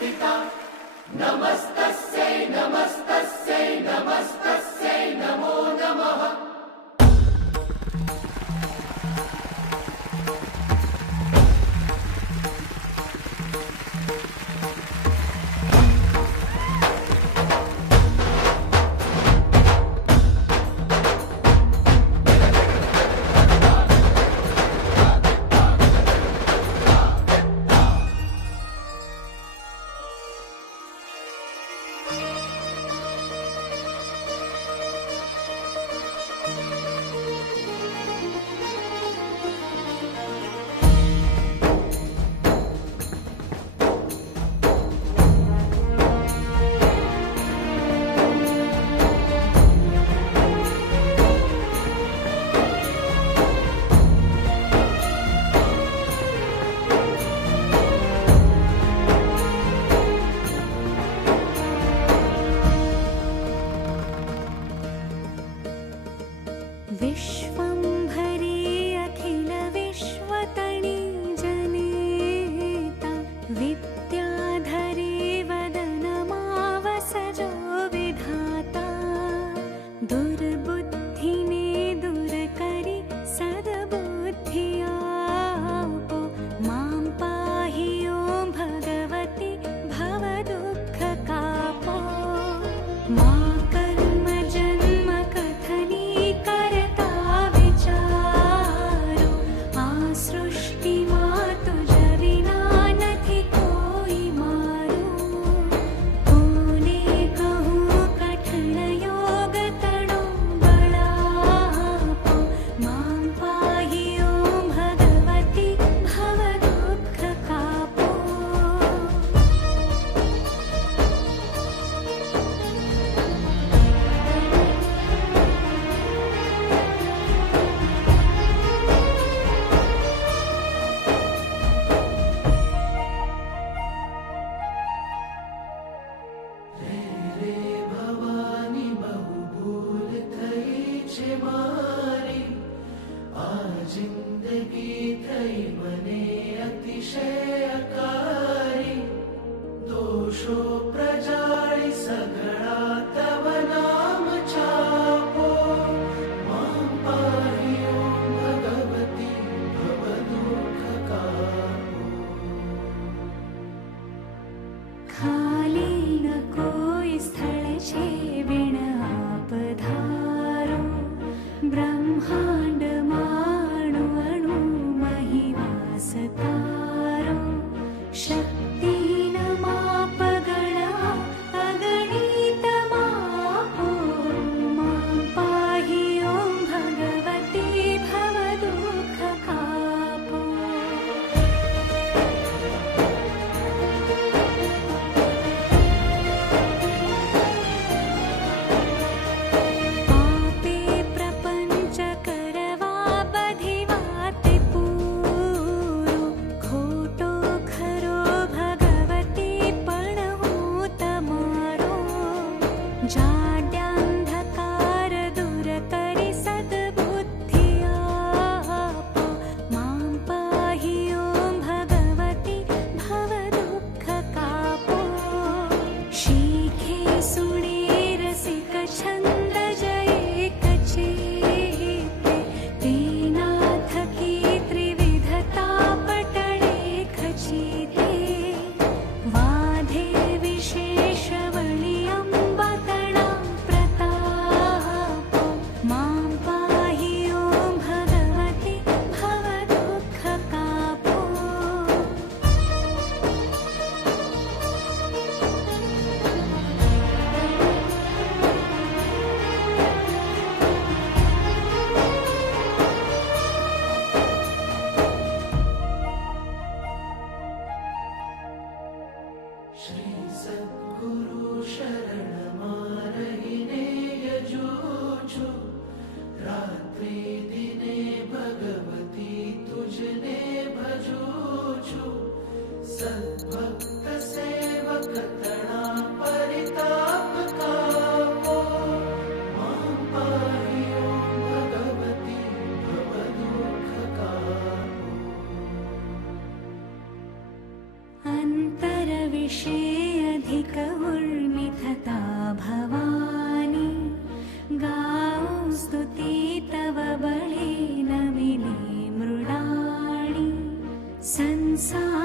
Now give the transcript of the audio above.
स्थिता नमस्तस्यै नमस्तस्यै नमस्तस्यै नमो नमः। विश्वंभरी अखिल विश्वतनी जनिता विद्याधरी वदनमावसजो विधाता दुर्बुद्धिने दूरकरि सद्बुद्धियापो मां पाहि ॐ भगवति भवदुःखकापो मा कर्म जन्म कथनी सृष्टि मातु जविना नथी कोई मारू कोने कहूँ कठिन योग तणो बड़ापो मां पाहि ॐ भगवति भव दुःख कापो। जिंदगी थई मने अतिशयकारी दोषो प्रजाळी सगळा तव नाम चापो मां पाहि ॐ भगवती भव दुःख कापो। खाली न कोई स्थल छे बिन आप धारो ब्रह्मांड माणु अणु मही वास तारो वर्षे अधिक उर्मिथता भवानी गाओ स्तुति तव बले नमिने मृडाणि संसार